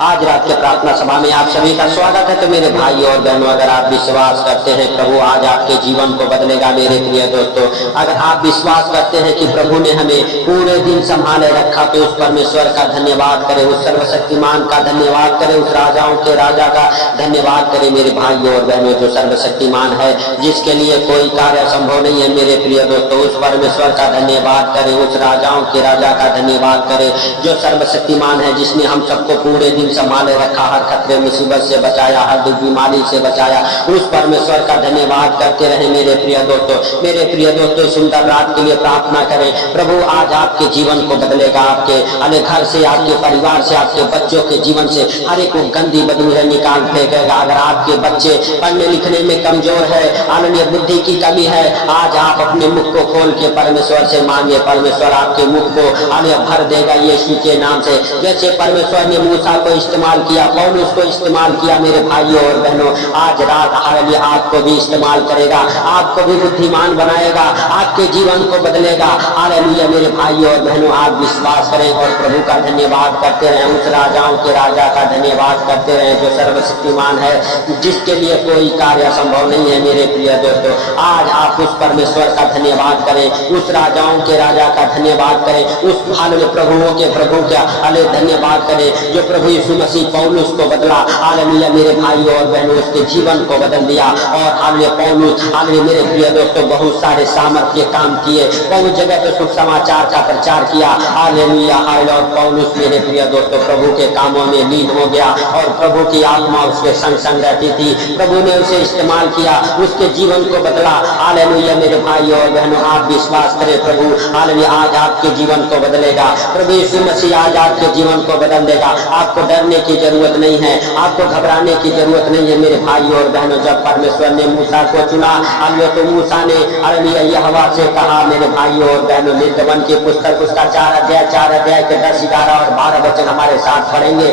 आज रात के प्रार्थना सभा में आप सभी का स्वागत है। तो मेरे भाई और बहनों, अगर आप विश्वास करते हैं प्रभु आज आपके जीवन को बदलेगा, मेरे प्रिय दोस्तों, अगर आप विश्वास करते हैं कि प्रभु ने हमें पूरे दिन संभाले रखा, तो उस परमेश्वर का धन्यवाद करें, उस सर्वशक्तिमान का धन्यवाद करें, उस राजाओं के राजा का धन्यवाद करें। मेरे भाई और बहनों, जो सर्वशक्तिमान है, जिसके लिए कोई कार्य संभव नहीं है, मेरे प्रिय दोस्तों, उस परमेश्वर का धन्यवाद करें, उस राजाओं के राजा का धन्यवाद करें, जो सर्वशक्तिमान है, जिसने हम सबको पूरे दिन संभाले रखा, हर खतरे मुसीबत से बचाया, हर दुख बीमारी से बचाया। उस परमेश्वर का धन्यवाद करते रहे मेरे प्रिय दोस्तों। मेरे प्रिय दोस्तों, सुंदर रात के लिए प्रार्थना करें। प्रभु आज आपके जीवन को बदलेगा, आपके अनेक घर से, आपके परिवार से, आपके बच्चों के जीवन से हर एक गंदी बदबू है निकाल फेंकेगा। अगर आपके बच्चे पढ़ने लिखने में कमजोर है, हालांकि बुद्धि की कमी है, आज आप अपने मुख को खोल के परमेश्वर से मांगे, परमेश्वर आपके मुख को भर देगा यीशु के नाम से। जैसे परमेश्वर ने मूसा को इस्तेमाल किया, पौलुस को इस्तेमाल किया, मेरे भाइयों और बहनों, आज रात हालेलुया आपको भी इस्तेमाल करेगा, आपको भी बुद्धिमान बनाएगा, आपके जीवन को बदलेगा। हालेलुया मेरे भाइयों और बहनों, आप विश्वास करें और प्रभु का धन्यवाद करते रहें, उस राजाओं के राजा का धन्यवाद करते रहें, जो सर्वशक्तिमान है, जिसके लिए कोई कार्य संभव नहीं है। मेरे प्रिय दोस्तों, आज आप उस परमेश्वर का धन्यवाद करें, उस राजाओं के राजा का धन्यवाद करें, उस हालेलुया प्रभुओं के प्रभु का धन्यवाद करें, जो प्रभु यीशु मसीह पौलुस को बदला। हालेलुया मेरे भाइयों और बहनों, उसके जीवन को बदल दिया। और हालेलुया पौलुस, हालेलुया मेरे प्रिय दोस्तों, बहुत सारे सामर्थ्य काम किए, बहुत जगह पे शुभ समाचार का प्रचार किया। Hallelujah hallelujah. और पौलुस मेरे प्रिय दोस्तों प्रभु के कामों में लीन हो गया और प्रभु की आत्मा उसके संग संग रहती थी। प्रभु ने उसे इस्तेमाल किया, उसके जीवन को बदला। हालेलुया मेरे भाइयों और बहनों, आप विश्वास करें, प्रभु हालेलुया आज आपके जीवन को बदलेगा। प्रभु यीशु मसीह आज आपके जीवन को बदल देगा। आपको डरने की जरूरत नहीं है, आपको घबराने की जरूरत नहीं है। मेरे भाइयों और बहनों, जब परमेश्वर ने मूसा को चुना, हालेलुया, तो मूसा ने हालेलुया यहोवा से कहा, मेरे भाइयों और बहनों, निर्गमन की पुस्तक उसका 4 अध्याय के 10, 11 और 12 वचन हमारे साथ पढ़ेंगे।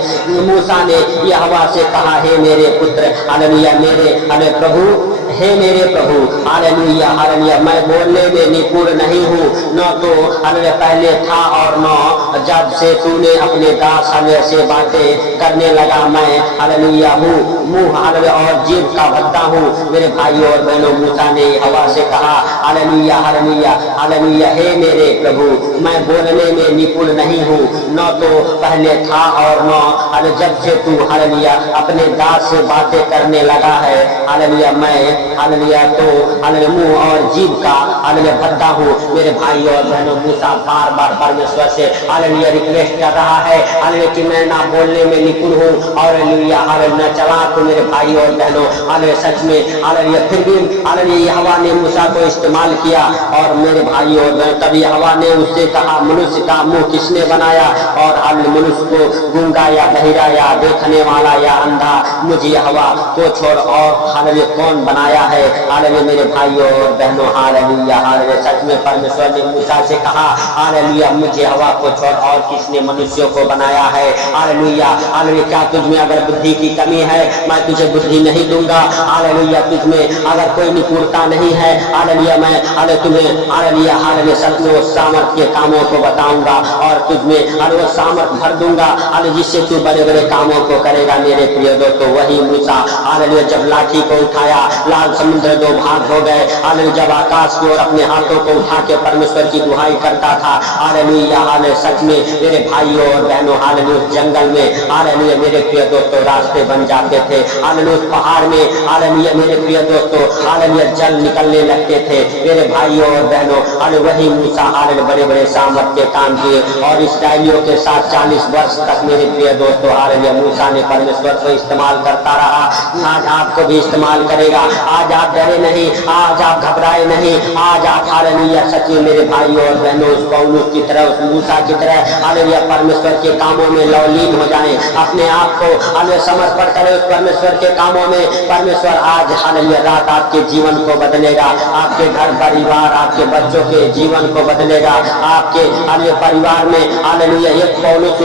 मूसा ने यहोवा से कहा, हे मेरे पुत्र, हालेलुया मेरे प्रभु, हे मेरे प्रभु, हालेलुया हालेलुया, मैं बोलने में निपुण नहीं हूँ, न तो हालेलुया पहले था और न जब से तूने अपने दास हालेलुया से बातें करने लगा। मैं हालेलुया हूँ, मुंह हालेलुया और जीभ का भद्दा हूँ। मेरे भाइयों और बहनों, मूसा ने हवा से कहा, हालेलुया हालेलुया हालेलुया, हे मेरे प्रभु, मैं बोलने में निपुण नहीं हूँ, न तो पहले था और न जब से तू हालेलुया अपने दास से बातें करने लगा है। हालेलुया मैं हालेलुया तो हालेलुया मुंह और जीभ का हालेलुया भद्दा हूँ। मेरे भाइयों और बहनों, मूसा बार बार परमेश्वर से हालेलुया रिक्वेस्ट कर रहा है, हालेलुया कि मैं ना बोलने में निपुण हूँ और हालेलुया हालेलुया चालाक हूँ। मेरे भाइयों और बहनों, हालेलुया सच में हालेलुया, फिर भी हालेलुया यहोवा ने मूसा को इस्तेमाल किया। और मेरे भाइयों और बहनों, तभी यहोवा ने उससे कहा, मनुष्य का मुंह किसने बनाया? और हालेलुया मनुष्य को गूंगा या बहिरा या देखने वाला या अंधा मुझे यहोवा को छोड़ और हालेलुया कौन बनाया है? हालेलुया मेरे भाइयों और बहनों, हालेलुया हालेलुया सच में परमेश्वर ने मूसा से कहा, हालेलुया मुझे हवा को छोड़ और किसने मनुष्यों को बनाया है? हालेलुया हालेलुया, क्या तुझ में अगर बुद्धि की कमी है, मैं तुझे बुद्धि नहीं दूंगा। हालेलुया तुझ में अगर कोई निपुणता नहीं है, हालेलुया मैं हालेलुया तुम्हें हालेलुया हालेलुया सच में वो सामर्थ्य के कामों को बताऊंगा और तुझ में हालेलुया सामर्थ्य भर दूंगा, हालेलुया जिससे तू बड़े बड़े कामों को करेगा। मेरे प्रिय दोस्तों, वही मूसा हालेलुया जब लाठी को उठाया, लाल समुद्र दो भाग हो गए। हालेलुया जब आकाश की ओर अपने हाथों को उठा के परमेश्वर की दुहाई करता था। हालेलुया हालेलुया सच में मेरे भाइयों और बहनों, हालेलुया जंगल में हालेलुया मेरे प्रिय दोस्तों रास्ते बन जाते थे। हालेलुया पहाड़ में हालेलुया मेरे प्रिय दोस्तों हालेलुया जल निकलने लगते थे। मेरे भाइयों और बहनों, हालेलुया वही मूसा हालेलुया बड़े बड़े सामर्थ्य काम किए और इस्राएलियों के साथ 40 वर्ष तक मेरे प्रिय दोस्तों हालेलुया मूसा ने परमेश्वर को इस्तेमाल करता रहा। आज आपको भी इस्तेमाल करेगा। आज आप डरे नहीं, आज आप घबराए नहीं, आज आप हालेलुया सच में मेरे भाइयों और बहनों उस पौलुस की तरह, उस मूसा की तरह हालेलुया परमेश्वर के कामों में लवलीन हो जाएं, अपने आप को हालेलुया समर्पण करें उस परमेश्वर के कामों में। परमेश्वर आज हालेलुया रात आपके जीवन को बदलेगा, आपके घर परिवार, आपके बच्चों के जीवन को बदलेगा। आपके हालेलुया परिवार में हालेलुया एक पौलुस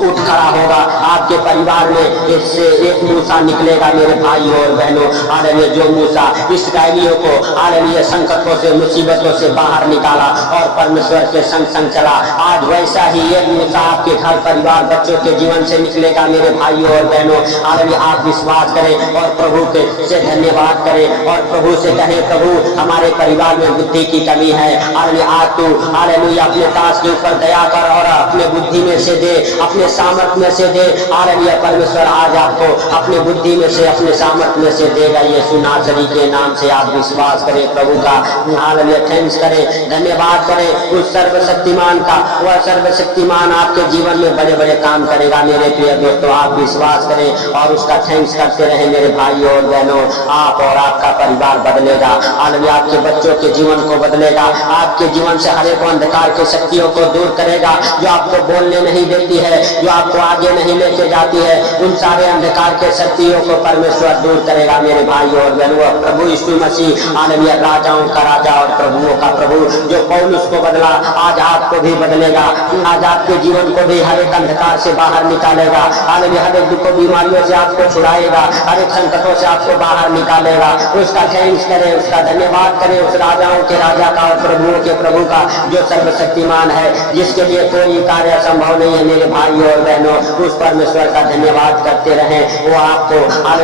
उठ खड़ा होगा, आपके आपके परिवार में इससे एक मूसा निकलेगा मेरे भाई और बहनों। हालेलुया, जो मूसा इस्राएलियों को हालेलुया संकटों से मुसीबतों से बाहर निकाला और परमेश्वर के संग संग चला, आज वैसा ही एक मूसा आपके घर परिवार बच्चों के जीवन से निकलेगा मेरे भाई और बहनों। हालेलुया, आप विश्वास करें और प्रभु के से धन्यवाद करें और प्रभु से कहें, प्रभु हमारे परिवार में बुद्धि की कमी है। हालेलुया, आज तू हालेलुया अपने दास के ऊपर दया कर और अपने बुद्धि में से दे, अपने सामर्थ्य में से दे। हालेलुया, परमेश्वर आज आपको अपने बुद्धि में से अपने सामर्थ्य में से देगा। यीशु नासरी के नाम से आप विश्वास करें प्रभु का। हालेलुया, थैंक्स करें, धन्यवाद करें उस सर्वशक्तिमान का। वह सर्वशक्तिमान आपके जीवन में बड़े बड़े काम करेगा मेरे प्रिय दोस्तों। आप विश्वास करें और उसका थैंक्स करते रहे मेरे भाई और बहनों। आप और आपका परिवार बदलेगा। हालेलुया, आपके बच्चों के जीवन को बदलेगा। आपके जीवन से हर एक अंधकार की शक्तियों को दूर करेगा जो आपको बोलने नहीं देती है, जो आपको आगे नहीं लेके जाती है। उन सारे अंधकार के शक्तियों को परमेश्वर दूर करेगा मेरे भाई और बहनों। प्रभु यीशु मसीह हालेलुया राजाओं का राजा और प्रभुओं का प्रभु, जो पौलुस को बदला आज आपको भी बदलेगा। आज आपके जीवन को भी हर एक अंधकार से बाहर निकालेगा। हालेलुया, हर एक दुख बीमारियों से आपको छुड़ाएगा, हर एक संकटों से आपको बाहर निकालेगा। उसका थैंक्स करें, उसका धन्यवाद करें उस राजाओं के राजा का और प्रभुओं के प्रभु का, जो सर्वशक्तिमान है, जिसके लिए कोई कार्य असंभव नहीं है मेरे भाई और बहनों। उस परमेश्वर का धन्यवाद करते रहें। वो आपको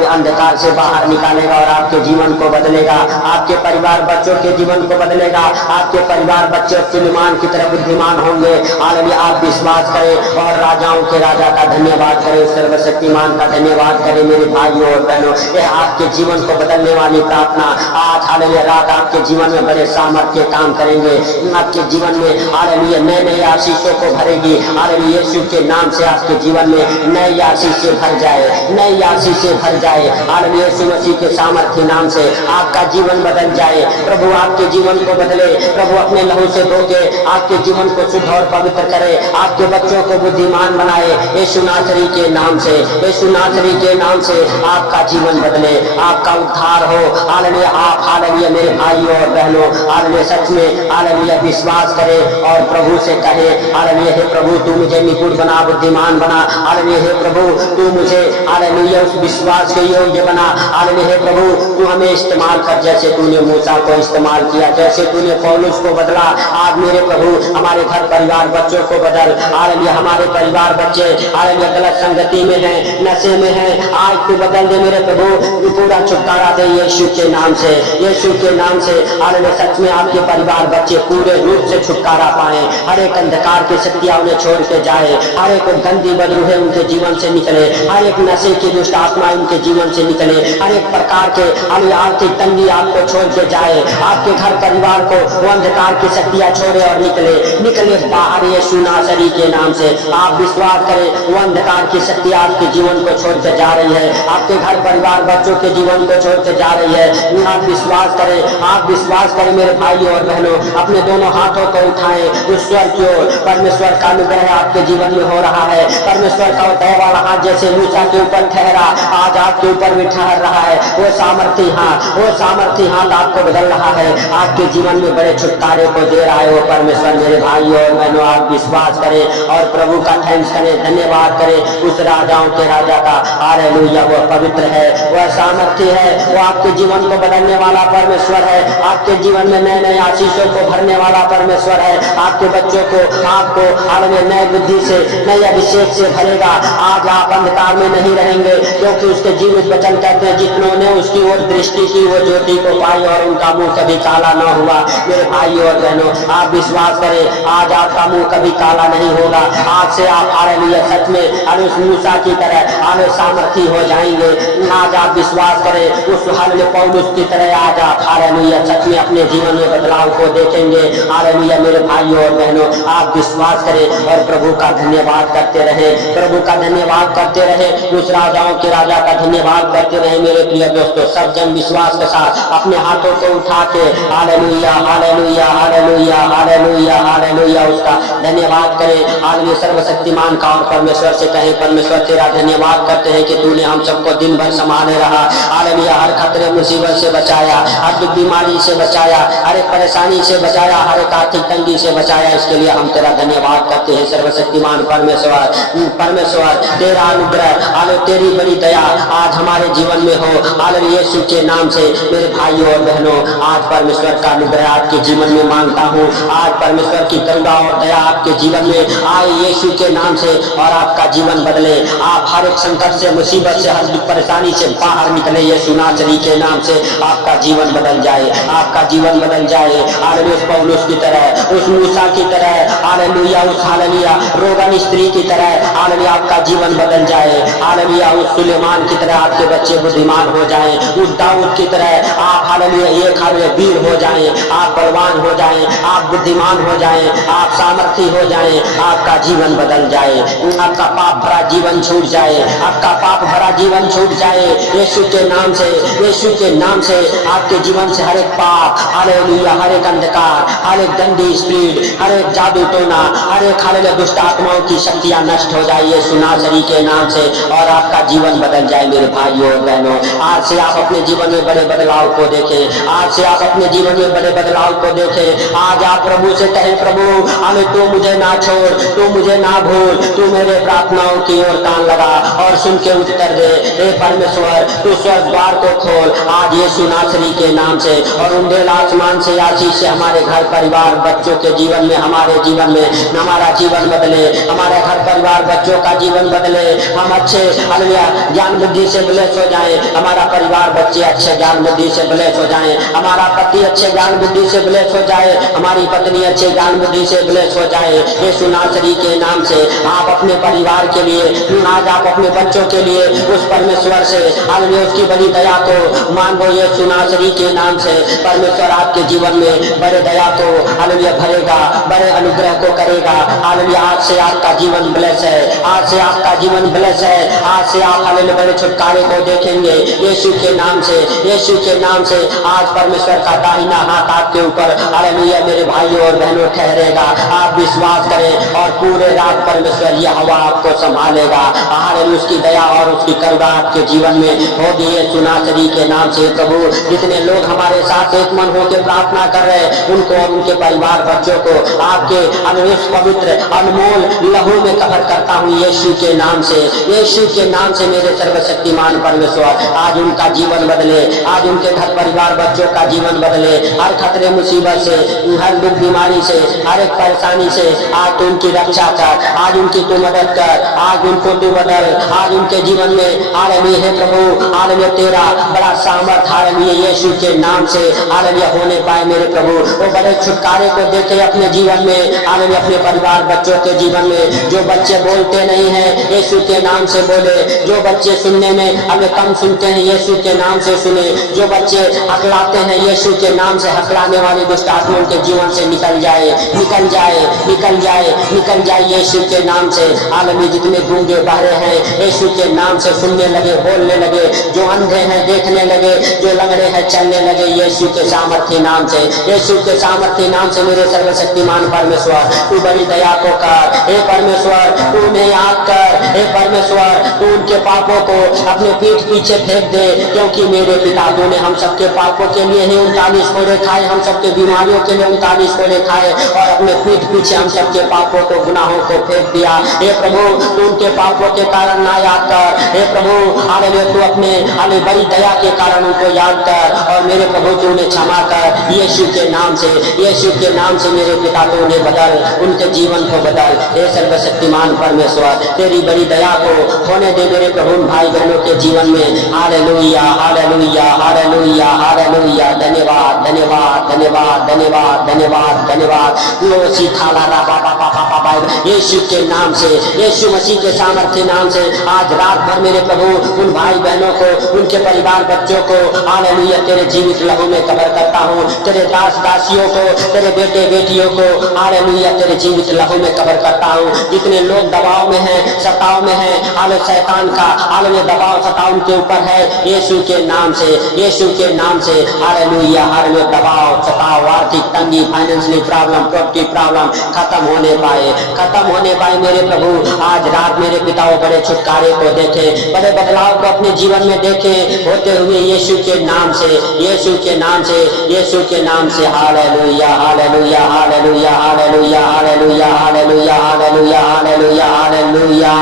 अंधकार से बाहर निकालेगा और आपके जीवन को बदलेगा, आपके परिवार बच्चों के जीवन को बदलेगा। आपके परिवार बच्चे सुलेमान की तरह बुद्धिमान होंगे। हालेलुया, आप विश्वास करें और राजाओं के राजा का धन्यवाद करें, सर्वशक्तिमान का धन्यवाद करें मेरे भाई और बहनों। यह आपके जीवन को बदलने वाली प्रार्थना आज हालेलुया रात आपके जीवन में बड़े सामर्थ्य काम करेंगे। आपके जीवन में हालेलुया नए नए आशीषों को भरेगी। हालेलुया, यीशु के नाम से आपके जीवन में नई आशीष से भर जाए, नई आशीष से भर जाए। हालेलुया, यीशु मसीह के सामर्थ्य नाम से आपका जीवन बदल जाए। प्रभु आपके जीवन को बदले, प्रभु अपने लहू से धोके आपके जीवन को शुद्ध और पवित्र करे, आपके बच्चों को बुद्धिमान बनाए। यीशु नासरी के नाम से, यीशु नासरी के नाम से आपका जीवन बदले, आपका उद्धार हो। हालेलुया, आप हालेलुया मेरे भाई और बहनों हालेलुया सच में हालेलुया विश्वास करें और प्रभु से कहे, हालेलुया हे प्रभु तू मुझे निपुण बना, बुद्धिमान बना। हालेलुया हे प्रभु तू मुझे हालेलुया उस विश्वास के योग्य बना। हालेलुया हे प्रभु तू हमें इस्तेमाल कर, जैसे तूने मूसा को इस्तेमाल किया, जैसे तूने पौलुस को बदला। आज मेरे प्रभु हमारे घर परिवार बच्चों को बदल। हालेलुया, हमारे परिवार बच्चे हालेलुया गलत संगति में हैं, नशे में हैं, आज तू बदल दे मेरे प्रभु, तू पूरा छुटकारा दे यीशु के नाम से, यीशु के नाम से। हालेलुया, सच में आपके परिवार बच्चे पूरे रूप से छुटकारा पाए, हर एक अंधकार की शक्तियां उन्हें छोड़ के जाए, हर एक गंदी बदरूहें उनके जीवन से निकले, हर एक नशे की दुष्ट आत्माएं उनके जीवन से निकले, हर एक प्रकार के हालेलुया आर्थिक तंगी आपको छोड़ के जाए, आपके घर परिवार को वो अंधकार की शक्तियां छोड़े और निकले बाहर यीशु नासरी के नाम से। आप विश्वास करें, वो अंधकार की शक्ति आपके जीवन को छोड़ के जा रही है, आपके घर परिवार बच्चों के जीवन को छोड़ के जा रही है। आप विश्वास करें, आप विश्वास करें मेरे भाई और बहनों, अपने दोनों हाथों को उठाएं उस स्वर की ओर। परमेश्वर का अनुग्रह आपके जीवन में हो रहा है, परमेश्वर का दया वाला हाथ जैसे मूसा के ऊपर ठहरा, आज आपके ऊपर भी ठहर रहा है। वो सामर्थी हाथ, वो सामर्थी हाथ आपको बदल रहा है, आपके जीवन में बड़े छुटकारे को दे रहा है वो परमेश्वर। मेरे भाई और बहनों आप विश्वास करें और प्रभु का थैंक्स करें, धन्यवाद करें उस राजाओं के राजा का। हालेलुया, वो पवित्र है, वह सामर्थी है, वो आपके जीवन को बदलने वाला परमेश्वर है, आपके जीवन में नए नए आशीषों को भरने वाला परमेश्वर है। आपके बच्चों को आपको हालेलुया नए बुद्धि से, नए अभिषेक से भरेगा। आज आप अंधकार में नहीं रहेंगे, क्योंकि उसके जीवित वचन कहते हैं जितनों उसकी ओर दृष्टि की वो ज्योति को पाई और उनका मुंह कभी काला न हुआ। मेरे भाई और बहनों आप विश्वास करें, आज आपका मुंह कभी काला नहीं होगा। आज से आप हालेलुया सच में उस मूसा की तरह हालेलुया सामर्थी हो जाएंगे। आज आप विश्वास करें उस हालेलुया पौलुस की तरह आज आप हालेलुया सच में अपने जीवन में बदलाव को देखेंगे। हालेलुया मेरे भाई और बहनों आप विश्वास करें और प्रभु का धन्यवाद करते रहे, प्रभु का धन्यवाद करते रहे, उस राजाओं के राजा का धन्यवाद करते रहे। मेरे प्रिय दोस्तों सब जन विश्वास के साथ अपने हाथों को उठा के hallelujah hallelujah hallelujah hallelujah hallelujah उसका धन्यवाद करें। हालेलुया सर्वशक्तिमान का और परमेश्वर से कहें, परमेश्वर तेरा धन्यवाद करते हैं कि तूने हम सबको दिन भर संभाले रहा। हालेलुया हर खतरे मुसीबत से बचाया, हर दुख बीमारी से बचाया, हर एक परेशानी से बचाया, हर एक आर्थिक तंगी से बचाया। इसके लिए हम तेरा धन्यवाद करते हैं सर्वशक्तिमान परमेश्वर। परमेश्वर परमेश्वर तेरा अनुग्रह, हाले तेरी बड़ी दया आज हमारे जीवन में हो। हाले यीशु के नाम से मेरे भाइयों और बहनों, आज परमेश्वर का अनुग्रह आपके जीवन में मांगता हूँ। आज परमेश्वर की करुणा और दया आपके जीवन में आए यीशु के नाम से और आपका जीवन बदले। आप हर एक संकट से, मुसीबत से, हर परेशानी से बाहर निकले यीशु नासरी के नाम से। आपका जीवन बदल जाए, आपका जीवन बदल जाए। हालेलुया, उस पौलुस की तरह, उस मूसा की तरह, हालेलुया, उस हालेलुया रोगन स्त्री की तरह, हालेलुया आपका जीवन बदल जाए। हालेलुया, उस सुलेमान की तरह आपके बच्चे बुद्धिमान हो जाएं। उस दाऊद की तरह आप हालेलुया एक हालेलुया वीर हो जाएं, आप बलवान हो जाएं, आप बुद्धिमान हो जाएं, आप सामर्थी हो जाएं। आपका जीवन बदल जाए, आपका पाप भरा जीवन छूट जाए, आपका पाप भरा जीवन छूट जाए यीशु के नाम से। यीशु के नाम से आपके जीवन से हर एक पाप, हालेलुया, हर एक अंधकार, हर एक गंदी स्पिरिट, हर एक जादू टोना, हर एक हालेलुया दुष्ट आत्माओं की शक्तियां नष्ट हो जाए यीशु नासरी के नाम से और आपका जीवन बदल जाए मेरे भाइयों और बहनों। आज से आप अपने जीवन में बड़े बदलाव को देखें, आज से आप अपने जीवन में बड़े बदलाव को देखें। आज आप प्रभु से कहें, प्रभु हमें तू मुझे ना छोड़, तू मुझे ना भूल, तू मेरे प्रार्थनाओं की ओर कान लगा और सुन के उत्तर दे। हे परमेश्वर, तू स्वर्ग द्वार को खोल आज यीशु नासरी के नाम से और उंडेल आसमान से आशीष से हमारे घर परिवार बच्चों के जीवन में, हमारे जीवन में हमारा जीवन बदले, हमारे घर परिवार बच्चों का जीवन बदले। हम अच्छे हालेलुया ज्ञान बुद्धि से ब्लेस हो जाएं, हमारा परिवार बच्चे अच्छे ज्ञान बुद्धि से ब्लेस हो जाएं, हमारा पति अच्छे ज्ञान बुद्धि से ब्लेस हो जाए, हमारी पत्नी अच्छे ज्ञान बुद्धि से ब्लेस हो जाए यीशु नासरी के नाम से। आप अपने परिवार के लिए, आज आप अपने बच्चों के लिए उस परमेश्वर से हालेलुया उसकी बड़ी दया को मांगो यीशु नासरी के नाम से। परमेश्वर आपके जीवन में बड़े दया को हालेलुया भरेगा, बड़े अनुग्रह को करेगा। हालेलुया, आज से आपका जीवन ब्लेस है, आज से आपका जीवन ब्लेस है। आज से आप हालेलुया बड़े छुटकारे को देखेंगे यीशु के नाम से, यीशु के नाम से। आज परमेश्वर का दाहिना हाथ आपके ऊपर हालेलुया मेरे भाइयों और बहनों ठहरेगा। आप विश्वास करें और पूरे रात परमेश्वर यह हवा आपको संभालेगा। हालेलुया, उसकी दया और उसकी करुणा आपके जीवन में होगी यीशु नासरी के नाम से। प्रभु, जितने लोग हमारे साथ एक मन होकर प्रार्थना कर रहे हैं उनको और उनके परिवार बच्चों को आपके अनुष्ठ पवित्र अनमोल लहू में कवर करता हूँ यीशु के नाम से। यीशु के नाम से मेरे सर्वशक्तिमान परमेश्वर आज उनका जीवन बदले, आज उनके घर परिवार बच्चों का जीवन बदले। हर खतरे मुसीबत से, हर दुख बीमारी से, हर एक परेशानी से आज तू उनकी रक्षा कर, आज उनकी तू मदद कर, आज उनको तू बदल, आज उनके जीवन में हालेलुया है प्रभु, हालेलुया तेरा बड़ा सामर्थ हालेलुया यीशु के नाम से हालेलुया होने पाए मेरे प्रभु। वो बड़े छुटकारे को देखे अपने जीवन में, हालेलुया अपने परिवार बच्चों के जीवन में। जो बच्चे बोलते नहीं हैं यीशु के नाम से बोले, जो बच्चे सुनने में हमें कम सुनते हैं यीशु के नाम से सुने, जो बच्चे हकलाते हैं यीशु के नाम से हकलाने वाली दुष्ट आत्माओं के जीवन से निकल जाए, निकल जाए, निकल जाए, निकल जाए यीशु के नाम से। हालेलुया, जितने गूंगे बहरे हैं यीशु के नाम से सुनने लगे, बोलने लगे, जो अंधे हैं देखने लगे, जो लंगड़े हैं चलने लगे यीशु के सामर्थ्य नाम से, यीशु के सामर्थ्य नाम से। मेरे सर्वशक्तिमान परमेश्वर तू बड़ी दया को कर, हे परमेश्वर तू उन्हें याद कर, हे परमेश्वर तू उनके पापों को अपने पीठ पीछे फेंक दे, क्योंकि मेरे पिता तूने हम सबके पापों के लिए ही 39 कोड़े खाए, हम सबके बीमारियों के लिए 39 कोड़े खाए और अपने पीठ पीछे हम सबके पापों को, गुनाहों को फेंक दिया। हे प्रभु तू उनके पापों के कारण ना याद कर, हे प्रभु हालेलुया तू अपने हालेलुया बड़ी दया के कारण उनको याद कर और मेरे प्रभु तू उन्हें क्षमा कर यीशु के नाम से, यीशु के नाम से। मेरे पिता तू उन्हें बदल, उनके जीवन को बदल हे सर्वशक्तिमान परमेश्वर। तेरी बड़ी दया को होने दे मेरे प्रभु भाई बहनों के जीवन में। Hallelujah, hallelujah, hallelujah, hallelujah. धन्यवाद, धन्यवाद, धन्यवाद, धन्यवाद, धन्यवाद, धन्यवाद। लो सीखाला रा बाबा बाबा बाबा यीशु के नाम से, यीशु मसीह के सामर्थ्य नाम से आज रात भर मेरे प्रभु उन भाई बहनों को, उनके परिवार बच्चों को हालेलुया तेरे जीवित लहू में कवर करता हूँ। तेरे दास दासियों को, तेरे बेटे बेटियों को हालेलुया तेरे जीवित लहू में कवर करता हूँ। जितने लोग दबाव में हैं, सताव में हैं, हालेलुया शैतान का हालेलुया दबाव सताव उनके ऊपर है यीशु के नाम से, यीशु के नाम से। हालेलुया, हालेलुया दबाव सताव, आर्थिक तंगी, फाइनेंशियल प्रॉब्लम, प्रॉपर्टी प्रॉब्लम खत्म होने पाए, खत्म होने पाए मेरे प्रभु। आज रात मेरे पिता बड़े छुटकारे को देखें, बड़े बदलाव को अपने जीवन में देखें होते हुए यीशु के नाम से, यीशु के नाम से, यीशु के नाम से। Hallelujah hallelujah hallelujah hallelujah hallelujah hallelujah hallelujah hallelujah hallelujah.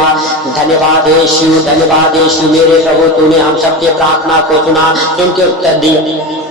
धन्यवाद यीशु, धन्यवाद यीशु। मेरे प्रभु तूने हम सबके प्रार्थना को सुना, सुन के उत्तर दिया,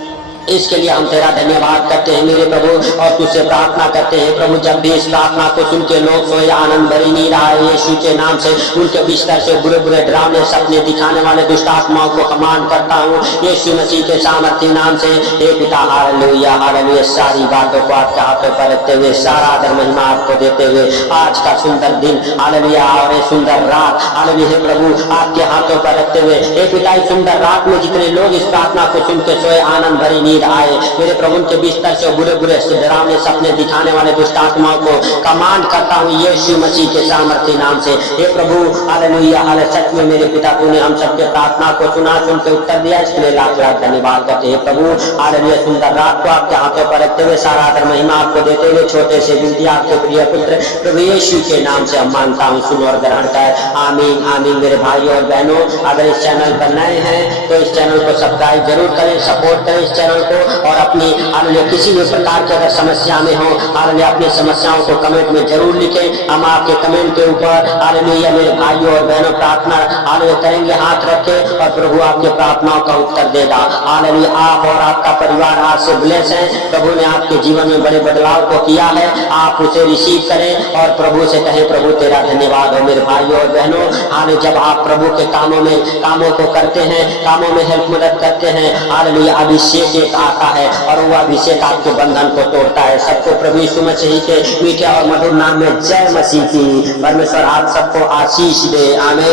इसके लिए हम तेरा धन्यवाद करते हैं मेरे प्रभु, और तुझसे प्रार्थना करते हैं प्रभु जब भी इस प्रार्थना को सुन के लोग सोए आनंद भरी नींद आए यीशु के नाम से, उनके बिस्तर से बुरे बुरे डरावने सपने दिखाने वाले दुष्ट आत्माओं को कमांड करता हूँ यीशु मसीह के सामर्थ्य नाम से। हे पिता हालेलुया हालेलुया। सारी बातों को आपके हाथों पर रखते हुए, सारा आदर महिमा आपको देते हुए, आज का सुंदर दिन हालेलुया और सुंदर रात हालेलुया हे प्रभु आपके हाथों पर रखते हुए, हे पिता इस सुंदर रात में जितने लोग इस प्रार्थना को सुन के सोए आनंद भरी नींद आए मेरे प्रभु के बिस्तर से बुरे बुरे डरावने सपने दिखाने वाले दुष्ट आत्माओं को कमांड करता हूँ यीशु मसीह के सामर्थ्य नाम से। हे प्रभु हालेलुया हालेलुया। सच में मेरे पिता तूने हम सबके प्रार्थना को सुना, सुन के उत्तर दिया, इसके लिए लाख लाख धन्यवाद करते हैं प्रभु हालेलुया। सुंदर रात को आपके हाथों पर रखते हुए, सारा आदर महिमा आपको देते हुए, छोटे से विनती आपके प्रिय पुत्र प्रभु यीशु के नाम से हम मानता हूँ, सुन और ग्रहण कर। आमीन आमीन। मेरे भाइयों और बहनों, अगर इस चैनल पर नए हैं तो इस चैनल को सब्सक्राइब जरूर करें, सपोर्ट करें इस चैनल को, और अपनी हालेलुया किसी भी प्रकार की अगर समस्या में हो हालेलुया अपनी समस्याओं को कमेंट में जरूर लिखें। हम आपके कमेंट के ऊपर हालेलुया मेरे भाइयों और बहनों प्रार्थना हालेलुया करेंगे, हाथ रखे, और प्रभु आपके प्रार्थनाओं का उत्तर देगा। हालेलुया। आप और आपका परिवार आज से ब्लेस है, प्रभु ने आपके जीवन में बड़े बदलाव को किया है, आप उसे रिसीव करें और प्रभु से कहें प्रभु तेरा धन्यवाद हो। मेरे भाइयों और बहनों, हालेलुया जब आप प्रभु के कामों को करते हैं, कामों में हेल्प मदद करते हैं, हालेलुया अभिषेक एक आता है और वो अभिषेक आपके बंधन को तोड़ता है। सबको प्रभु यीशु मसीह के मीठे और मधुर नाम में जय मसीह की। परमेश्वर आप सबको आशीष दे। आमीन।